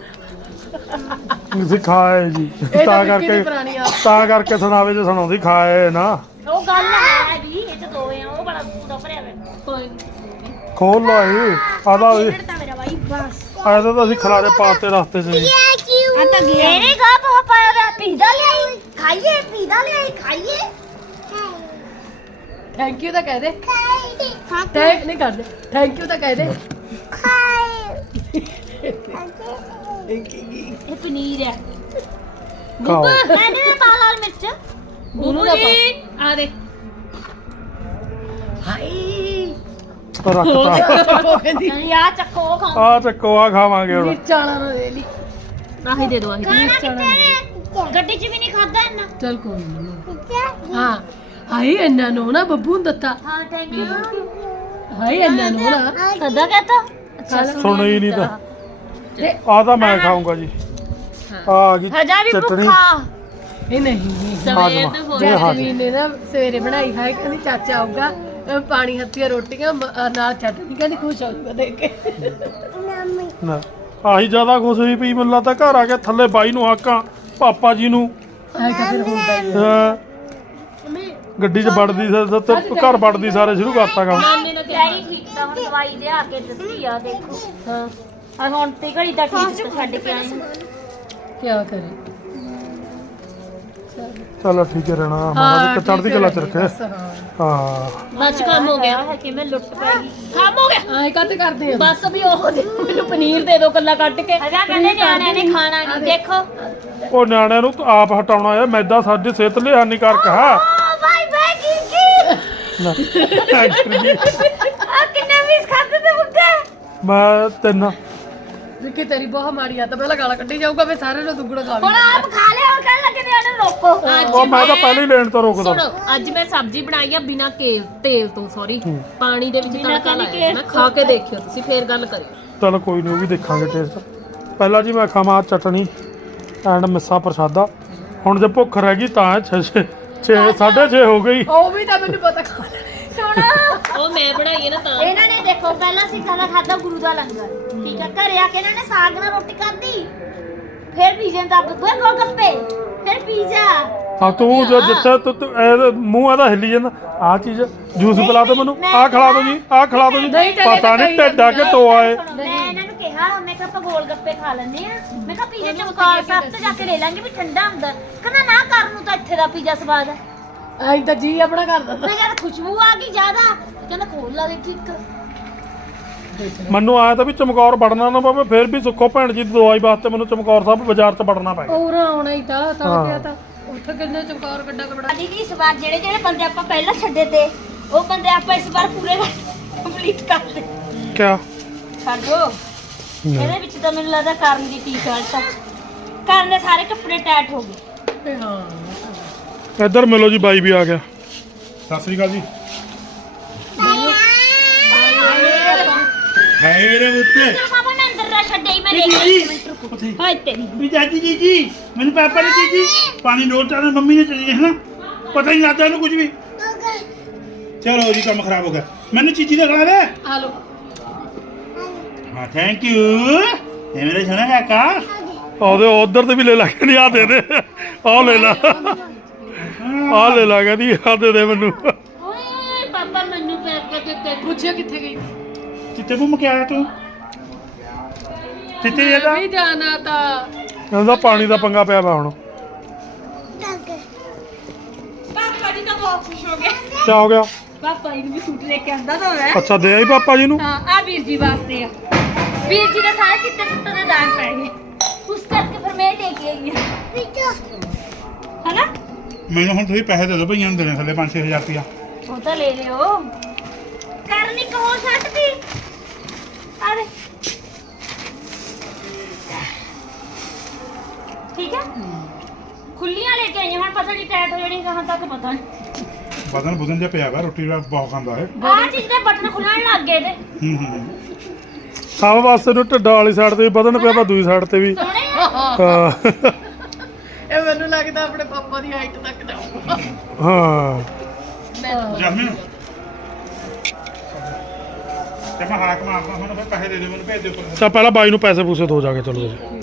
ਸਿਖਾਏ ਜੀ
ਇਹ
ਤਾਂ
ਤਾਂ ਕਰਕੇ
ਕਰਕੇ
ਪੁਰਾਣੀ ਆ
ਤਾਂ ਕਰਕੇ ਸੁਣਾਵੇ ਜੇ ਸੁਣਾਉਂਦੀ ਖਾਏ ਨਾ
ਉਹ ਗੱਲ ਹੈ ਵੀ ਇਹ ਚ ਦੋਵੇਂ ਆ ਉਹ ਬੜਾ ਪੂਰਾ ਭਰਿਆ ਹੋਇਆ ਕੋਈ
ਖੋਲ ਲਾਈ ਆਦਾ
ਫੇਵਰਟ ਤਾਂ ਮੇਰਾ ਬਾਈ ਬਸ
ਆਇਆ ਤਾਂ ਅਸੀਂ ਖਲਾਰੇ ਪਾਤੇ ਰਸਤੇ 'ਚ ਜੀ
ਆ ਤਾਂ ਗਿਆ ਇਹਨੇ ਗਾ ਬਹੁਤ ਪਾਇਆ ਹੋਇਆ ਪੀਜ਼ਾ ਲਿਆਈ ਖਾਈਏ ਪੀਜ਼ਾ ਲਿਆਈ ਖਾਈਏ
ਥੈਂਕ ਯੂ ਤਾਂ ਕਹਿ ਦੇ ਥੈਂਕ ਨਹੀਂ ਕਰਦੇ ਥੈਂਕ ਯੂ ਤਾਂ ਕਹਿ ਦੇ
ਇਹ ਪਨੀਰ ਹੈ
ਖਾਓ
ਮੈਨੇ ਨਾ ਪਾ ਲਾਲ ਮਿਰਚ ਬੂਬੂ
ਨਾ
ਜੀ ਆ ਦੇ
ਹਾਏ
ਰੱਖਤਾ
ਉਹ ਕਹਿੰਦੀ
ਯਾ ਚੱਕੋ ਉਹ ਖਾਓ
ਆ ਚੱਕੋ ਆ ਖਾਵਾਂਗੇ ਹੁਣ
ਮਿਰਚਾਂ ਵਾਲਾ ਨਾ ਦੇ ਲਈ
ਆਹੀ ਦੇ ਦੋ ਆਹੀ
ਮਿਰਚਾਂ ਵਾਲਾ
ਗੱਡੀ 'ਚ ਵੀ ਨਹੀਂ ਖਾਦਾ ਇੰਨਾ
ਚਲ ਕੋਈ ਨਹੀਂ ਹਾਂ ਹਾਏ ਇੰਨਾ ਨੂੰ ਨਾ ਬੱਬੂ ਨੂੰ ਦਿੱਤਾ
ਹਾਂ ਥੈਂਕ ਯੂ
ਹਾਏ ਇੰਨਾ ਨੂੰ ਨਾ
ਕਦਾ ਕਹਤਾ ਅੱਛਾ
ਸੁਣ ਹੀ ਨਹੀਂ ਤਾਂ
ਤੇ
ਆ ਤਾਂ ਮੈਂ ਖਾਊਂਗਾ ਜੀ ਆ ਆ ਗਈ
ਹਜਾ ਵੀ
ਚਟਣੀ
ਭੁੱਖਾ
ਇਹ ਨਹੀਂ
ਸਵੇਰ ਤੋਂ ਹੋ
ਇਹ ਹਾਂ
ਜੈਸਮੀਨ ਨੇ ਨਾ ਸਵੇਰੇ ਬਣਾਈ ਹੈ ਕਹਿੰਦੀ ਚਾਚਾ ਆਊਗਾ ਅਹ ਪਾਣੀ ਹੱਥੀਆਂ ਰੋਟੀਆਂ ਮ- ਅਹ ਨਾਲ ਚਟਨੀ ਕਹਿੰਦੀ ਖੁਸ਼ ਹੋ ਜੂਗਾ ਦੇਖ ਕੇ
ਨਾ ਆਹੀ ਜ਼ਿਆਦਾ ਖੁਸ਼ ਹੋਈ ਪਈ ਮੈਨੂੰ ਲੱਗਦਾ ਘਰ ਆ ਕੇ ਥੱਲੇ ਬਾਈ ਨੂੰ ਹਾਕਾਂ ਪਾਪਾ ਜੀ ਨੂੰ
ਆਏ ਤਾਂ ਫਿਰ ਹੁੰਦਾ ਹੀ ਆ।
ਹਾਂ, ਗੱਡੀ 'ਚ ਵੜਦੀ ਸ- ਤੇ ਘਰ ਵੜਦੀ ਸਾਰੇ ਸ਼ੁਰੂ ਕਰਤਾ ਕੰਮ।
ਨਾਨੇ ਨੇ ਡੈਡੀ ਠੀਕ ਤਾਂ ਹੁਣ ਦਵਾਈ ਲਿਆ ਕੇ ਦਿੱਤੀ ਆ ਦੇਖੋ
ਹਾਂ
ਆ ਹੁਣ ਤੇ ਘੜੀ ਦਾ ਠੀਕ ਤਾਂ ਛੱਡ ਕੇ ਆਏ ਹਾਂ।
ਕੀ ਕਰੇ
ਚਲੋ ਠੀਕ ਹੈ ਰਹਿਣਾ ਮਹਾਰਾਜ ਚੜ੍ਹਦੀ ਕਲਾ ਚ ਰੱਖੇ।
ਬਸ, ਹਾਂ
ਹਾਂ
ਬਸ ਕੰਮ ਹੋ ਗਿਆ ਹੈ ਕਿਵੇਂ ਲੁੱਟ ਪੈ ਗਈ ਕੰਮ ਹੋ ਗਿਆ
ਆਏ ਕਾਤੇ ਕਰਦੇ ਆ
ਬਸ ਵੀ ਉਹ ਦੇ- ਮੈਨੂੰ ਪਨੀਰ ਦੇ ਦਿਓ ਕੱਲਾ ਕੱਢ ਕੇ ਅਜਾ ਕਹਿੰਦੇ ਨਿਆਣਿਆਂ ਨੇ ਖਾਣਾ ਨਹੀਂ ਦੇਖੋ
ਉਹ ਨਿਆਣਿਆਂ ਨੂੰ ਤਾਂ ਆਪ ਹਟਾਉਣਾ ਹੈ ਮੈਦਾ ਸਾਡੀ ਸਿਹਤ ਲਈ ਹਾਨੀਕਾਰਕ ਹੈ।
ਓ ਬਾਈ ਬਾਈ ਕੀ ਕੀ
ਨਾ,
ਆ ਕਿੰਨੇ ਪੀਸ ਖਾਦੇ ਤੇ ਮੁੱਕੇ
ਮੈਂ ਤਿੰਨ
ਵਿੱਕੀ ਤੇਰੀ ਬਹੁਤ ਮਾੜੀ ਆ ਤਾਂ ਪਹਿਲਾਂ ਗਾਲਾਂ ਕੱਢੀ ਜਾਊਗਾ ਫਿਰ ਸਾਰੇ ਨੂੰ ਦੁੱਗਣਾ
ਹੁਣ
ਖਾਵੇ
ਆਪ ਖਾ ਲਿਆ ਹੁਣ ਕਹਿਣ ਲੱਗੇ ਨੇ ਇਹਨੂੰ ਰੋਕੋ
ਉਹ ਮੈਂ ਤਾਂ ਪਹਿਲਾਂ ਹੀ ਲੈਣ ਤੋਂ ਰੋਕਦਾ।
ਸੁਣੋ ਅੱਜ ਮੈਂ ਸਬਜ਼ੀ ਬਣਾਈ ਆ ਬਿਨਾ ਕੇ ਤੇਲ ਤੋਂ ਸੌਰੀ
ਹੂੰ।
ਪਾਣੀ ਦੇ ਵਿੱਚ
ਬਿਨਾਂ
ਤੜਕਾ
ਕਹਿੰਦੀ
ਲਾਇਆ
ਕਿ
ਮੈਂ ਖਾ ਕੇ ਦੇਖਿਓ ਤੁਸੀਂ ਫੇਰ ਗੱਲ ਕਰਿਓ
ਚਲ ਕੋਈ ਨਹੀਂ ਉਹ ਵੀ ਦੇਖਾਂਗੇ ਟੇਸਟ। ਪਹਿਲਾਂ ਜੀ ਮੈਂ ਖਾਵਾਂ ਚਟਣੀ ਐਂਡ ਮਿੱਸਾ ਪ੍ਰਸ਼ਾਦਾ। ਹੁਣ ਜੇ ਭੁੱਖ ਰਹਿ ਗਈ ਤਾਂ ਛੇ ਛੇ ਸਾਢੇ ਛੇ ਹੋ ਗਈ।
ਉਹ ਵੀ ਤਾਂ ਮੈਨੂੰ ਪਤਾ ਖਾ ਲੈਣੇ
ਸੁਣ
ਉਹ ਮੈਂ ਬਣਾਈ ਹੈ ਨਾ ਤਾਂ
ਇਹਨਾਂ ਨੇ ਦੇਖੋ ਪਹਿਲਾਂ ਸੀ ਖਾਣਾ ਖਾਦਾ ਗੁਰੂ ਦਾ ਲੰਗਰ ਠੀਕ ਹੈ ਘਰੇ ਆ ਕੇ ਇਹਨਾਂ ਨੇ ਸਾਗ ਨਾਲ ਰੋਟੀ ਖਾਧੀ ਫਿਰ ਪੀਜ਼ੇ ਦਾ ਬੱਬੇ ਗੋਲ ਗੱਪੇ ਫਿਰ ਪੀਜ਼ਾ
ਹਾਂ ਤੂੰ ਜੋ ਜਿੱਥੇ ਤੂੰ ਤੂੰ ਇਹਦੇ ਮੂੰਹ ਇਹਦਾ ਹਿੱਲੀ ਜਾਂਦਾ ਆਹ ਚੀਜ਼ ਜੂਸ ਪਿਲਾ ਦਿਓ ਮੈਨੂੰ ਆਹ ਖਿਲਾ ਦਿਓ ਜੀ ਆਹ ਖਿਲਾ ਦਿਓ ਜੀ
ਨਹੀਂ ਚੱਲੇ
ਪਤਾ ਨਹੀਂ
ਤਾਂ
ਢਿੱਡਾ ਕਿ ਟੋਆ ਏ।
ਸੁਣੋ, ਮੈਂ ਇਹਨਾਂ ਨੂੰ ਕਿਹਾ ਮੈਂ ਕਿਹਾ ਆਪਾਂ ਗੋਲ ਗੱਪੇ ਖਾ ਲੈਂਦੇ ਆ ਮੈਂ ਕਿਹਾ ਪੀਜ਼ਾ ਚਮਕੌਰ ਸਾਹਿਬ ਤੇ ਜਾ ਕੇ ਲੈ ਲਾਂਗੇ ਵੀ ਠੰਡਾ ਹੁੰਦਾ ਕਹਿੰਦਾ ਨਾ ਕਰਨ ਨੂੰ ਤਾਂ ਇੱਥੇ ਦਾ ਪੀਜ਼ਾ ਸਵਾਦ ਹੈ
ਆਈ ਤਾਂ ਜੀ ਆਪਣਾ ਕਰ ਦਿੰਦਾ
ਮੈਂ ਕਿਹਾ ਖੁਸ਼ਬੂ ਆ ਗਈ ਜ਼ਿਆਦਾ ਕਹਿੰਦਾ ਖੋਲ ਲਾ ਦੇਖੀ ਇੱਕ
ਮੈਨੂੰ ਆਇਆ ਤਾਂ ਵੀ ਚਮਕੌਰ ਵੜਨਾ ਨਾ ਪਵੇ ਫਿਰ ਵੀ ਸੁੱਖੋ ਭੈਣ ਜੀ ਦੀ ਦਵਾਈ ਵਾਸਤੇ ਮੈਨੂੰ ਚਮਕੌਰ ਸਾਹਿਬ ਬਾਜ਼ਾਰ 'ਚ ਵੜਨਾ ਪਏਗਾ।
ਹੋਰ ਆਉਣਾ ਹੀ ਤਾਂ ਤਾਂ
ਹਾਂ।
ਕਿਹਾ ਤਾਂ ਉੱਥੇ ਕਿੰਨੇ ਚਮਕੌਰ ਕੱਢਾ ਕਬੜਾ
ਅੱਜ ਦੀ ਇਸ ਵਾਰ ਜਿਹੜੇ ਜਿਹੜੇ ਬੰਦੇ ਆਪਾਂ ਪਹਿਲਾਂ ਛੱਡੇ ਤੇ ਉਹ ਬੰਦੇ ਆਪਾਂ ਇਸ ਵਾਰ ਪੂਰੇ ਕੰਪਲੀਟ ਕਰ ਲਏ
ਕਿਆ
ਛੱਡੋ ਇਹਦੇ ਵਿੱਚ ਤਾਂ ਮੈਨੂੰ ਲੱਗਦਾ ਕਰਨ ਦੀ ਟੀ-ਸ਼ਰਟ ਆ ਕਰਨ ਦੇ ਸਾਰੇ ਕੱਪੜੇ ਟੈਟ ਹੋ ਗਏ
ਹਾਂ
ਇੱਧਰ ਮਿਲੋ ਜੀ ਬਾਈ ਵੀ ਆ ਗਿਆ। ਸਤਿ ਸ੍ਰੀ ਅਕਾਲ ਜੀ।
ਹਾਏ ਮੇਰੇ ਉੱਤੇ
ਚਲੋ ਮਾਮਾ ਮੈਂ ਅੰਦਰ ਰਹਿ ਛੱਡੇ ਹੀ ਮੈਂ ਲੈ ਕੇ ਇੱਕ ਮਿੰਟ ਰੁਕੋ ਹੋਏ ਤੇਰੀ
ਵੀ ਚਾਚੀ ਜੀ ਜੀ ਮੈਨੂੰ ਪਾਪਾ ਨੇ ਜੀ ਜੀ ਪਾਣੀ ਨੋਟ ਚਾਹ ਮੰਮੀ ਨੇ ਚਲੀ ਹੈ ਨਾ ਪਤਾ ਹੀ ਨਹੀਂ ਲੱਗਦਾ ਇਹਨੂੰ ਕੁਝ ਵੀ ਚਲੋ ਜੀ ਕੰਮ ਖਰਾਬ ਹੋ ਗਿਆ ਮੈਨੂੰ ਚੀਜੀ ਦਾ ਖਿਲਾ ਦੇ
ਆ ਲੋ
ਹਾਂ ਥੈਂਕ ਯੂ ਇਹ ਮੇਰੇ ਸੋਹਣਾ ਕਾਕਾ
ਉਹਦੇ ਉਧਰ ਤੇ ਵੀ ਲੈ ਲਾ ਕੇ ਨਹੀਂ ਆ ਦੇ ਦੇ ਆਹ ਲੈ ਲਾ ਆਹ ਲੈ ਲਾ ਕਹਿੰਦੀ ਆ ਦੇ ਦੇ ਮੈਨੂੰ।
ਓਏ ਪਾਪਾ ਮੈਨੂੰ ਪੈਰ ਕੇ ਤੇ
ਪੁੱਛਿਆ ਕਿੱਥੇ ਗਈ
ਕਿੱਥੇ ਘੁੰਮ ਕੇ ਆਇਆ ਤੂੰ ਕਿੱਥੇ ਇਹਦਾ
ਵੀ ਜਾਣਾ ਤਾਂ
ਕਹਿੰਦਾ ਪਾਣੀ ਦਾ ਪੰਗਾ ਪਿਆ ਵਾ ਹੁਣ।
ਪਾਪਾ ਜੀ ਤਾਂ ਬਹੁਤ ਖੁਸ਼ ਹੋ ਗਏ
ਕੀ ਹੋ ਗਿਆ?
ਪਾਪਾ ਜੀ ਨੂੰ ਵੀ ਸੂਟ ਲੈ ਕੇ ਆਂਦਾ ਤਾਂ ਹੈ
ਅੱਛਾ ਦੇ ਆਈ ਪਾਪਾ ਜੀ ਨੂੰ।
ਹਾਂ ਆ ਵੀਰ ਜੀ ਵਾਸਤੇ ਆ ਵੀਰ ਜੀ ਦੇ ਸਾਰੇ ਚਿੱਟੇ ਸੂਟਾਂ ਦੇ ਦਾਗ ਪੈ ਗਏ ਉਸ ਕਰਕੇ ਫਿਰ ਮੈਂ ਲੈ ਕੇ ਆਈ ਆ ਹਨਾ
ਮੈਨੂੰ ਹੁਣ ਤੁਸੀਂ ਪੈਸੇ ਦੇ ਦਿਓ ਭਈਆਂ ਨੂੰ ਦੇਣੇ ਥੱਲੇ ਪੰਜ ਛੇ ਹਜ਼ਾਰ ਰੁਪਇਆ
ਉਹ ਤਾਂ ਲੈ ਲਿਓ ਕਰਨ ਇੱਕ ਹੋਰ ਸ਼ਰਟ ਦੀ ਆ ਦੇ ਠੀਕ ਹੈ ਖੁੱਲੀਆਂ ਲੈ ਕੇ ਆਈਆਂ ਹੁਣ ਪਤਾ ਨਹੀਂ ਟਾਈਟ ਹੋ ਜਾਣੀ ਕਹਾਂ ਤੱਕ ਪਤਾ ਨਹੀਂ
ਬਦਨ ਬੁਦਨ ਜਿਹਾ ਪਿਆ ਵਾ ਰੋਟੀ ਦਾ ਬਹੁਤ ਖਾਂਦਾ ਹੈ
ਆਹ ਚੀਜ਼ ਦੇ ਬਟਨ ਖੁੱਲਣ ਲੱਗ ਗਏ ਤੇ
ਹੂੰ ਹੂੰ
ਸਭ ਵਾਸਤੇ ਨੂੰ ਢੱਡਾ ਵਾਲੀ ਸਾਈਡ ਤੇ ਵੀ ਵਧਣ ਪਿਆ ਵਾ ਦੂਜੀ ਸਾਈਡ ਤੇ ਵੀ।
ਸੋਹਣੇ
ਹਾਂ
ਇਹ ਮੈਨੂੰ ਲੱਗਦਾ ਆਪਣੇ ਪਾਪਾ ਦੀ ਹਾਈਟ ਤੱਕ ਜਾਊਗਾ
ਹਾਂ
ਜਸਮੀਨ ਤੇ ਮੈਂ ਹਾਕ ਮਾਰਦਾ ਹੁਣ ਫਿਰ ਪੈਸੇ ਦੇ ਦਿਓ ਮੈਨੂੰ ਭੇਜ ਦਿਓ ਉੱਪਰ
ਤਾਂ ਪਹਿਲਾਂ ਬਾਈ ਨੂੰ ਪੈਸੇ ਪੂਸੇ ਦੋ ਜਾ ਕੇ ਚਲੋ ਜੀ।